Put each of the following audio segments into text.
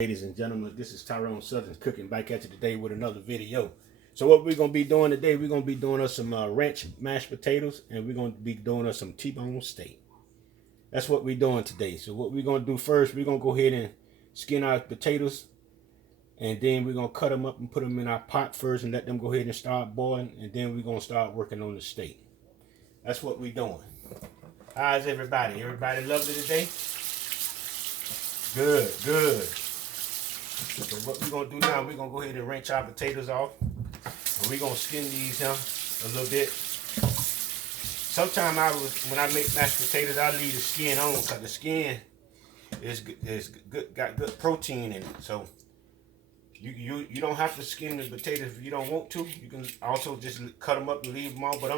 Ladies and gentlemen, this is Tyron'e Southern cooking back at you today with another video. So what we're going to be doing today, we're going to be doing us some ranch mashed potatoes, and we're going to be doing us some T-bone steak. That's what we're doing today. So what we're going to do first, we're going to go ahead and skin our potatoes, and then we're going to cut them up and put them in our pot first and let them go ahead and start boiling, and then we're going to start working on the steak. That's what we're doing. How's everybody? Everybody lovely today? Good, good. So what we're going to do now, we're going to go ahead and wrench our potatoes off. And we're going to skin these here a little bit. Sometimes when I make mashed potatoes, I leave the skin on because the skin is good, got good protein in it. So you don't have to skin the potatoes if you don't want to. You can also just cut them up and leave them on. But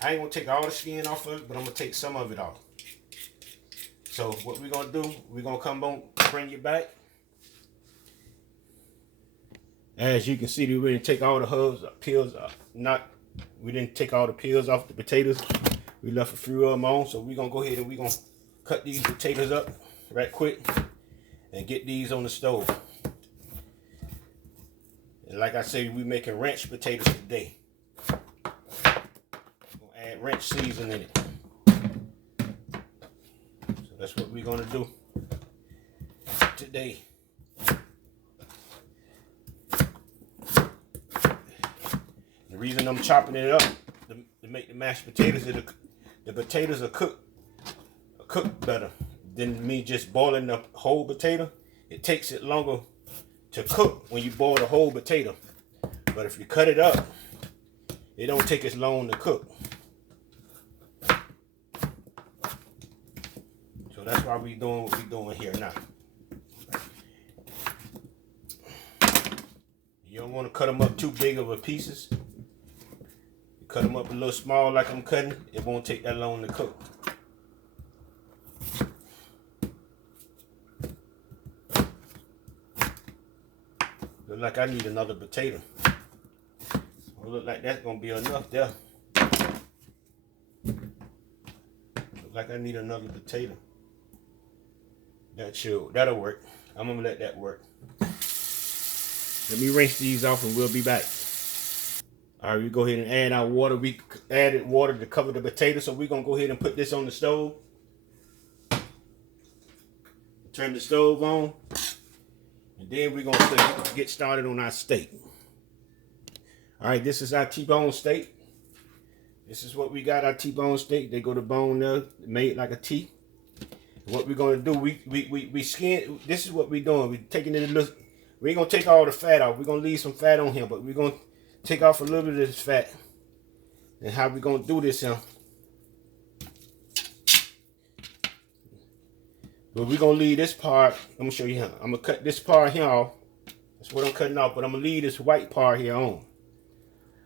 I ain't going to take all the skin off of it, but I'm going to take some of it off. So what we're going to do, we're going to come on, bring it back. As you can see, we didn't take all the peels off. We didn't take all the peels off the potatoes. We left a few of them on. So we're gonna go ahead and we're gonna cut these potatoes up right quick and get these on the stove. And like I said, we're making ranch potatoes today. We're gonna add ranch seasoning in it. So that's what we're gonna do today. The reason I'm chopping it up to make the mashed potatoes is the potatoes are cooked better than me just boiling the whole potato. It takes it longer to cook when you boil the whole potato. But if you cut it up, it don't take as long to cook. So that's why we're doing what we're doing here now. You don't want to cut them up too big of a pieces. Cut them up a little small like I'm cutting. It won't take that long to cook. Look like I need another potato. Well, look like that's gonna be enough there. Look like I need another potato. That'll work. I'm gonna let that work. Let me rinse these off and we'll be back. All right, we go ahead and add our water. We added water to cover the potato, so we're gonna go ahead and put this on the stove. Turn the stove on, and then we're gonna get started on our steak. All right, this is our T-bone steak. This is what we got, our T-bone steak. They go to bone there, made like a T. And what we're gonna do, we skin. This is what we're doing. We're taking it a little. We ain't gonna take all the fat off. We're gonna leave some fat on here, but we're gonna take off a little bit of this fat. And how we gonna do this here? But we're gonna leave this part. I'm gonna show you how. I'm gonna cut this part here off. That's what I'm cutting off, but I'm gonna leave this white part here on.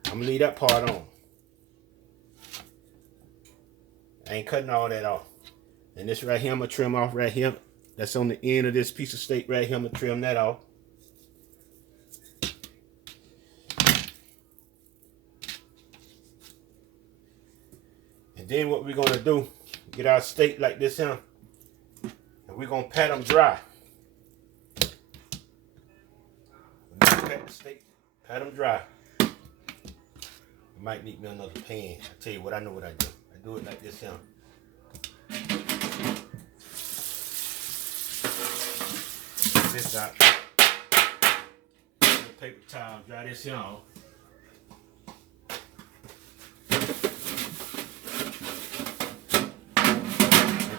I'm gonna leave that part on. I ain't cutting all that off. And this right here, I'm gonna trim off right here. That's on the end of this piece of steak right here. I'm gonna trim that off. And then what we're gonna do, get our steak like this here, and we're gonna pat them dry. Pat the steak, pat them dry. I might need me another pan. I tell you what, I know what I do. I do it like this here. This out. Paper towel, dry this here off.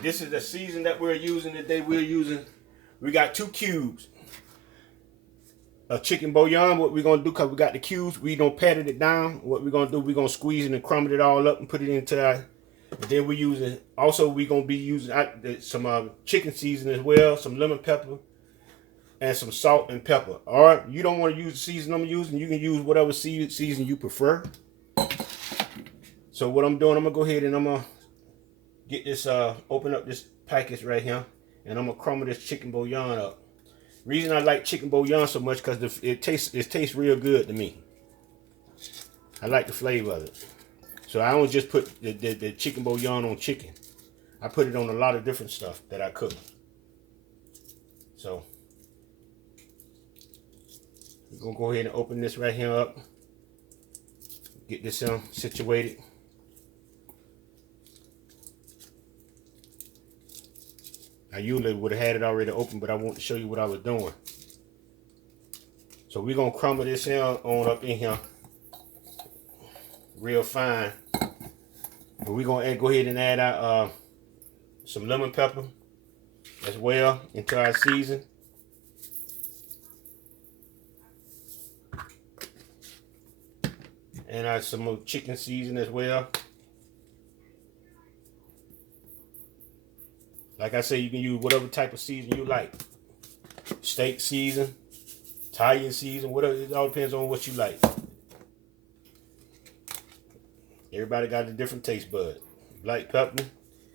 This is the season that we're using today. We got 2 cubes of chicken bouillon. What we're gonna do, cause we got the cubes, we don't pat it down. What we're gonna do, we're gonna squeeze it and crumble it all up and put it into our. And then we're using, also we're gonna be using some chicken seasoning as well, some lemon pepper, and some salt and pepper. All right, you don't want to use the season I'm using. You can use whatever season you prefer. So what I'm doing, I'm gonna go ahead and I'm gonna get this, open up this package right here, and I'm gonna crumble this chicken bouillon up. Reason I like chicken bouillon so much because it tastes real good to me. I like the flavor of it. So I don't just put the chicken bouillon on chicken. I put it on a lot of different stuff that I cook. So gonna go ahead and open this right here up. Get this situated. I usually would have had it already open, but I want to show you what I was doing. So we're gonna crumble this here on up in here real fine. But we're gonna go ahead and add our some lemon pepper as well into our season. And add some chicken season as well. Like I said, you can use whatever type of season you like. Steak season, Italian season, whatever. It all depends on what you like. Everybody got a different taste bud. Black pepper.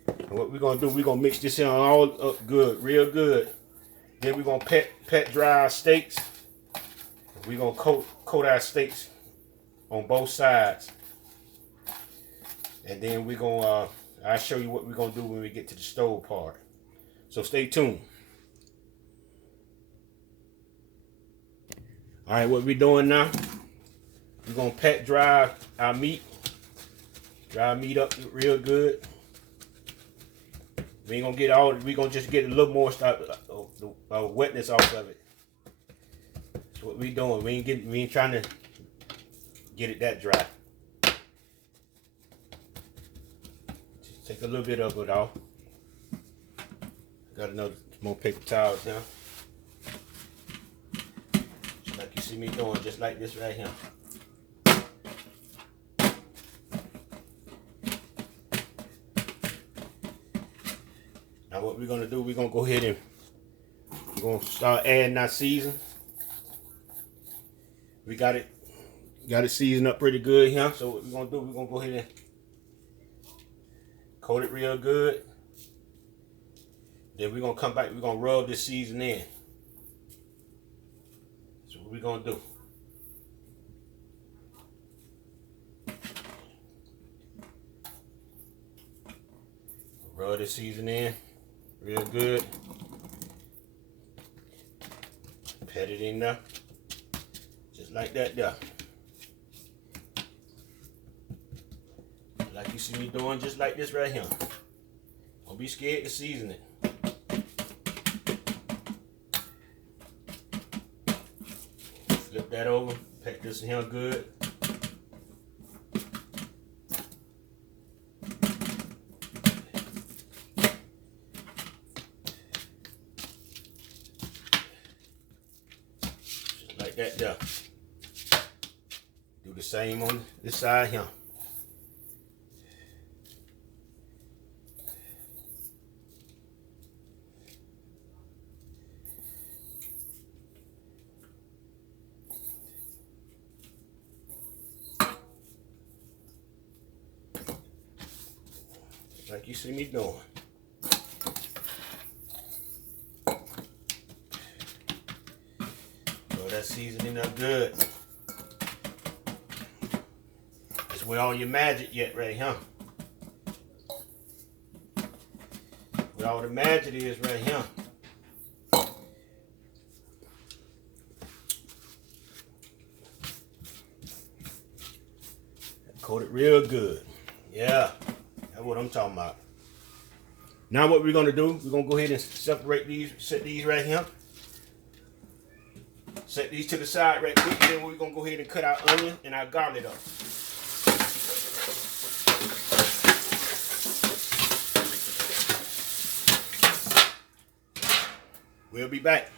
And what we're gonna do, we're gonna mix this in all up good, real good. Then we're gonna pet dry our steaks. We're gonna coat our steaks on both sides. And then we're gonna I'll show you what we're gonna do when we get to the stove part. So stay tuned. Alright, what we're doing now, we're gonna pat dry our meat. Dry meat up real good. We ain't gonna get all, we gonna just get a little more wetness off of it. That's what we doing. We ain't trying to get it that dry. Just take a little bit of it off. Got another more paper towels now. Just like you see me doing, just like this right here. Now what we're gonna do, we're gonna go ahead and we're gonna start adding our season. We got it seasoned up pretty good here. So what we're gonna do, we're gonna go ahead and coat it real good. Then we're gonna come back, we're gonna rub this season in. That's what we're gonna do. Rub this season in real good. Pat it in there. Just like that there. Like you see me doing, just like this right here. Don't be scared to season it. Flip that over, pack this in here good. Just like that there. Do the same on this side here. Like you see me doing. Throw that seasoning up good. That's where all your magic yet right here. Where all the magic is right here. Coat it real good. Yeah. That's what I'm talking about. Now what we're gonna do, we're gonna go ahead and separate these, set these right here. Set these to the side right quick, then we're gonna go ahead and cut our onion and our garlic up. We'll be back.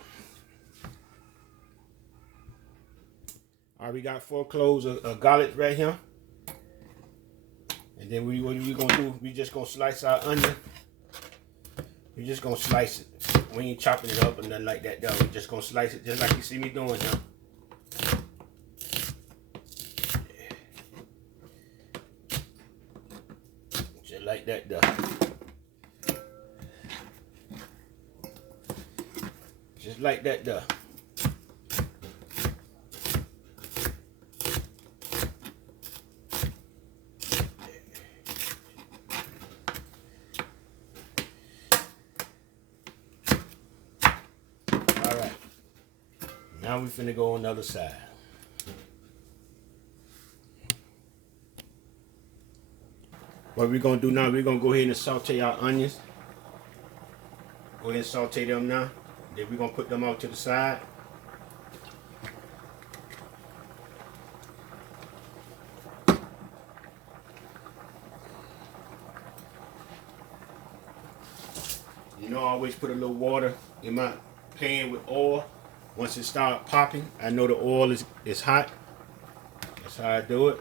All right, we got 4 cloves of garlic right here. And then what we gonna do, we just gonna slice our onion. We just gonna slice it. We ain't chopping it up or nothing like that though. We just gonna slice it just like you see me doing here. Just like that though. Just like that though. Now we finna go on the other side. What we're gonna do now, we're gonna go ahead and saute our onions. Go ahead and saute them now. Then we're gonna put them out to the side. You know, I always put a little water in my pan with oil. Once it starts popping, I know the oil is hot. That's how I do it.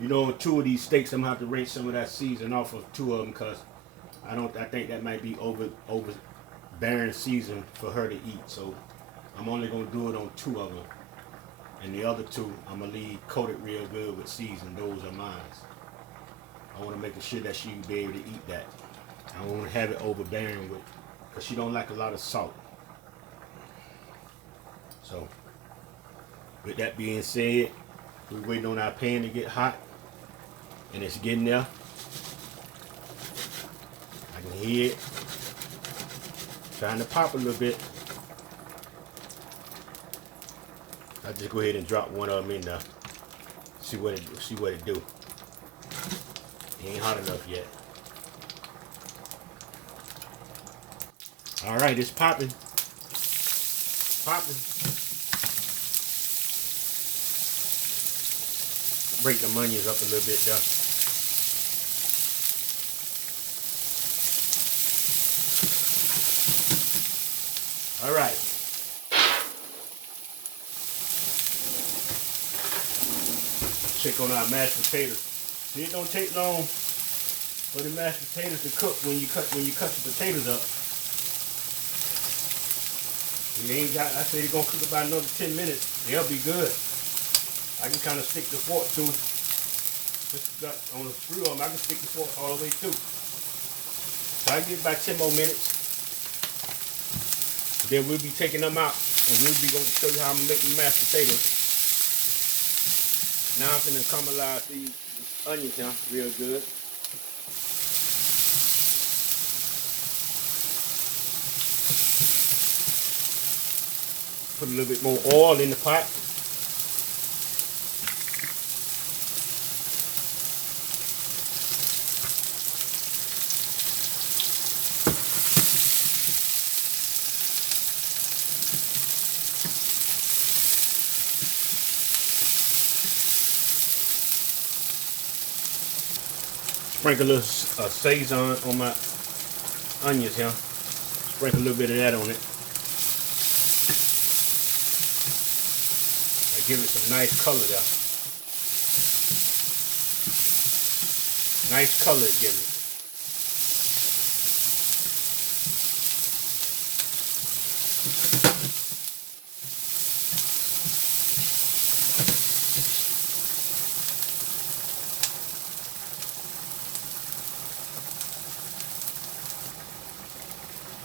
You know, 2 of these steaks, I'm gonna have to rinse some of that season off of 2 of them, because I think that might be overbearing season for her to eat. So I'm only gonna do it on 2 of them, and the other 2 I'm gonna leave coated real good with season. Those are mine. I want to make sure that she will be able to eat that. I don't want to have it overbearing with, because she don't like a lot of salt. So with that being said, we're waiting on our pan to get hot, and it's getting there. I can hear it trying to pop a little bit. I'll just go ahead and drop one of them in there. See what it do. It ain't hot enough yet. All right, it's popping. Popping. Break the onions up a little bit there. All right. Check on our mashed potatoes. See, it don't take long for the mashed potatoes to cook when you cut the potatoes up. I say they're gonna cook about another 10 minutes. They'll be good. I can kind of stick the fork through. Just on the screw of them, I can stick the fork all the way through. So I give about 10 more minutes. Then we'll be taking them out, and we'll be going to show you how I'm making mashed potatoes. Now I'm going to caramelize these onions now real good. Put a little bit more oil in the pot. Sprinkle a little Saison on my onions here. Sprinkle a little bit of that on it. That gives it some nice color there. Nice color it gives it.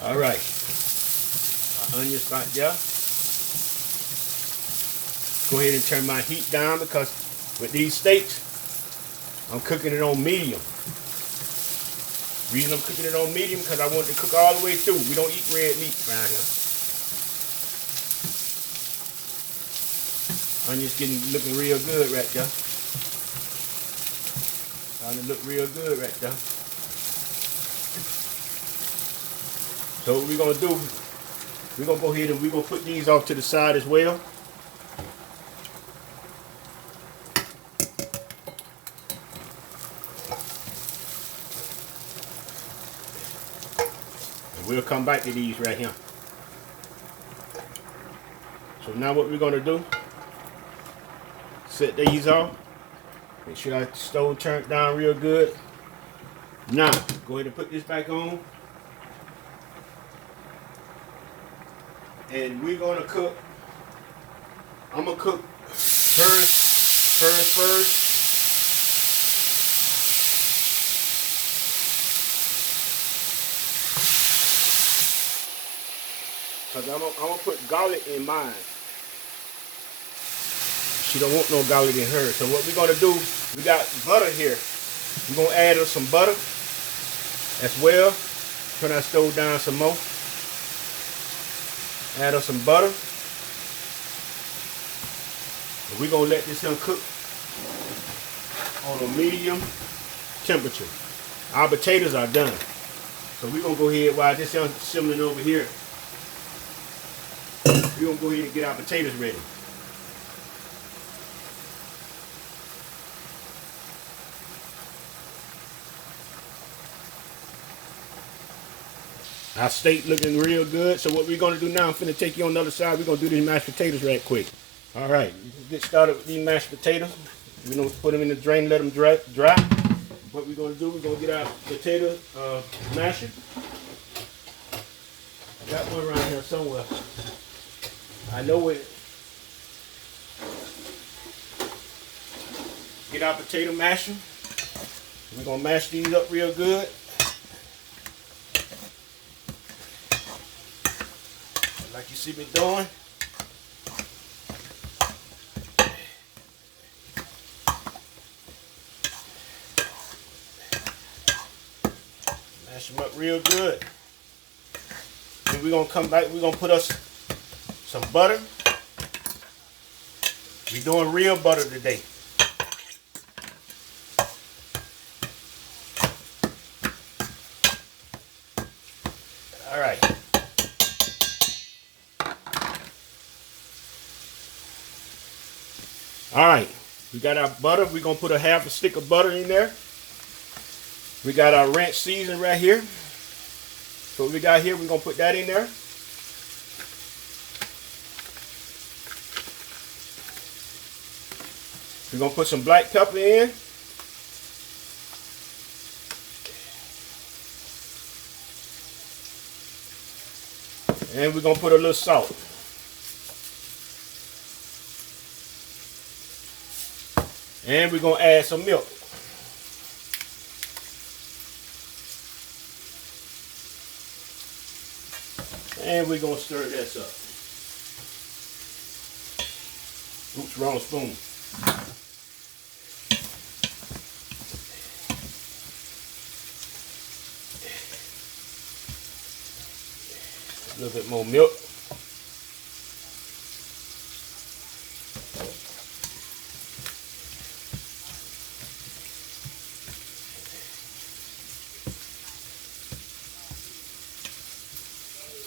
All right, our onions right there. Go ahead and turn my heat down, because with these steaks, I'm cooking it on medium. Reason I'm cooking it on medium, because I want it to cook all the way through. We don't eat red meat around here. Onions looking real good right there. Starting to look real good right there. So what we're going to do, we're going to go ahead and we're going to put these off to the side as well. And we'll come back to these right here. So now what we're going to do, set these off. Make sure that stove turned down real good. Now, go ahead and put this back on. And we're gonna cook. I'm gonna cook hers first. Cause I'm gonna put garlic in mine. She don't want no garlic in hers. So what we're gonna do, we got butter here. We're gonna add us some butter as well. Turn our stove down some more. Add us some butter. And we're gonna let this here cook on a medium temperature. Our potatoes are done. So we're gonna go ahead while this is simmering over here. We're gonna go ahead and get our potatoes ready. Our steak looking real good. So what we're gonna do now, I'm finna take you on the other side. We're gonna do these mashed potatoes right quick. All right, get started with these mashed potatoes. We're gonna put them in the drain, let them dry. What we're gonna do, we're gonna get our potato masher. I got one around here somewhere. I know it. Get our potato masher. We're gonna mash these up real good. Like you see me doing. Mash them up real good. Then we're gonna come back, we're gonna put us some butter. We're doing real butter today. All right. All right, we got our butter. We're gonna put a half a stick of butter in there. We got our ranch season right here. So what we got here, we're gonna put that in there. We're gonna put some black pepper in. And we're gonna put a little salt. And we're gonna add some milk. And we're gonna stir this up. Oops, wrong spoon. A little bit more milk.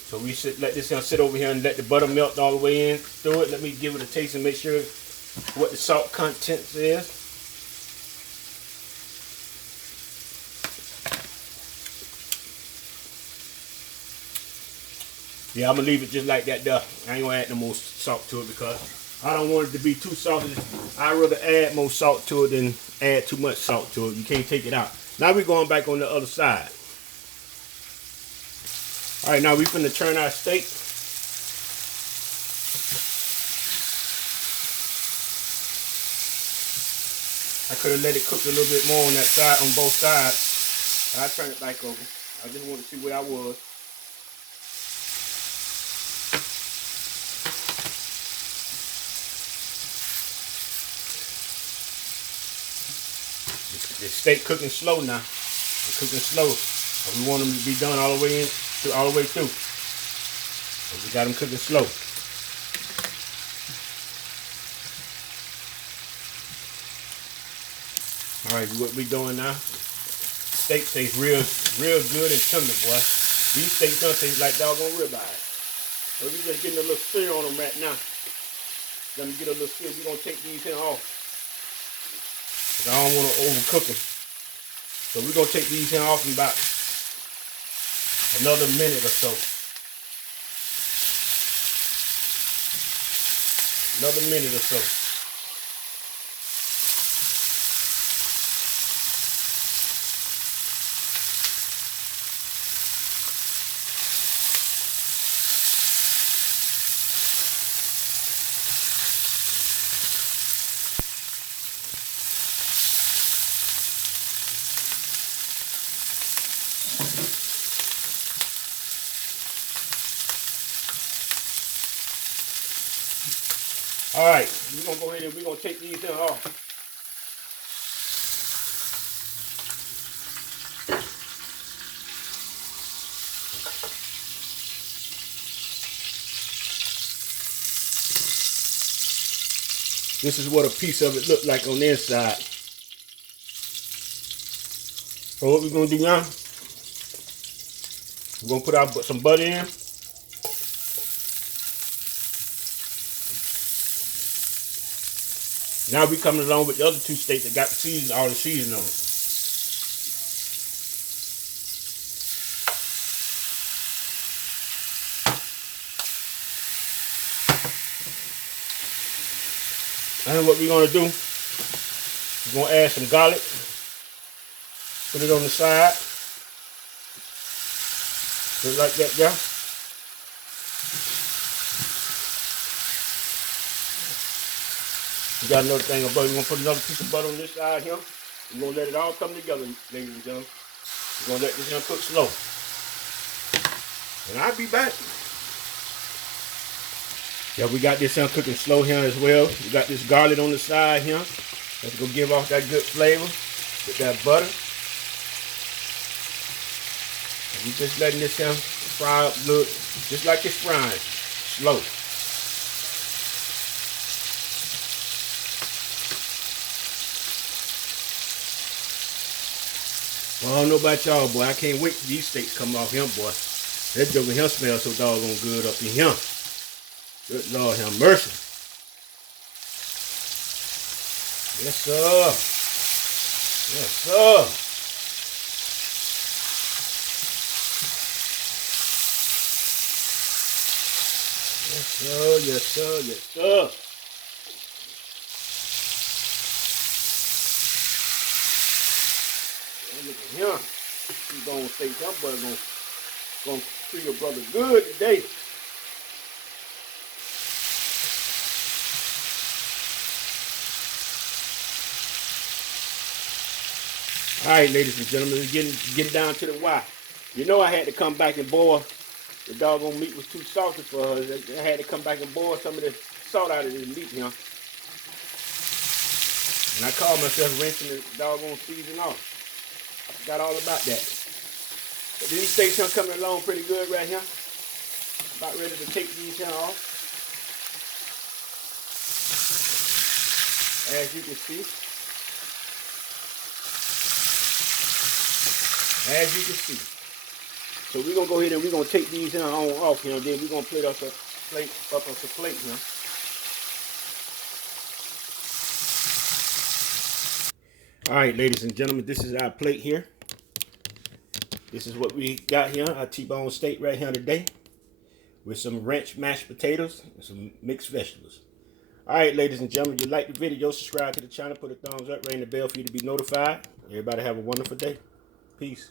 So we should let this sit over here and let the butter melt all the way in through it. Let me give it a taste and make sure what the salt content is. Yeah, I'm gonna leave it just like that there. I ain't gonna add no more salt to it because I don't want it to be too salty. I'd rather add more salt to it than add too much salt to it. You can't take it out. Now we're going back on the other side. All right, now we're finna turn our steak. I could have let it cook a little bit more on that side, on both sides. I turn it back over. I just want to see where I was. The steak cooking slow now. It's cooking slow. We want them to be done all the way in, all the way through. So we got them cooking slow. All right, what we doing now? Steak tastes real good and tender, boy. These steaks don't taste like doggone ribeye. So we just getting a little sear on them right now. Let me get a little sear. We're gonna take these here off. Cause I don't want to overcook them. So we're gonna take these here off in about another minute or so. Another minute or so. All right, we're gonna go ahead and we're gonna take these off. This is what a piece of it looked like on the inside. So what we're gonna do now, we're gonna put some butter in. Now we coming along with the other two steaks that got all the seasoning on it. And what we're gonna do, we're gonna add some garlic. Put it on the side. Just like that there. We got another thing of butter. We're gonna put another piece of butter on this side here. We're gonna let it all come together, ladies and gentlemen. We're gonna let this here cook slow. And I'll be back. Yeah, we got this here cooking slow here as well. We got this garlic on the side here. Let's go give off that good flavor with that butter. And we just letting this here fry up, look just like it's frying, slow. Well, I don't know about y'all, boy. I can't wait till these steaks come off here, boy. That joke in here smells so doggone good up in here. Good Lord have mercy. Yes, sir. Yes, sir. Yes, sir. Yes, sir. Yes, sir. Look at him. He's gonna say somebody gonna treat your brother good today. All right, ladies and gentlemen, we're getting down to the wire. You know I had to come back and boil. The doggone meat was too salty for her. I had to come back and boil some of the salt out of this meat here. And I called myself rinsing the doggone season off. I forgot all about that. But these steaks are coming along pretty good right here. About ready to take these here off. As you can see. As you can see. So we're gonna go ahead and we're gonna take these here on off here, and then we're gonna plate us a plate here. All right, ladies and gentlemen, this is our plate here. This is what we got here, our T-bone steak right here today, with some ranch mashed potatoes and some mixed vegetables. All right, ladies and gentlemen, if you like the video, subscribe to the channel, put a thumbs up, ring the bell for you to be notified. Everybody have a wonderful day. Peace.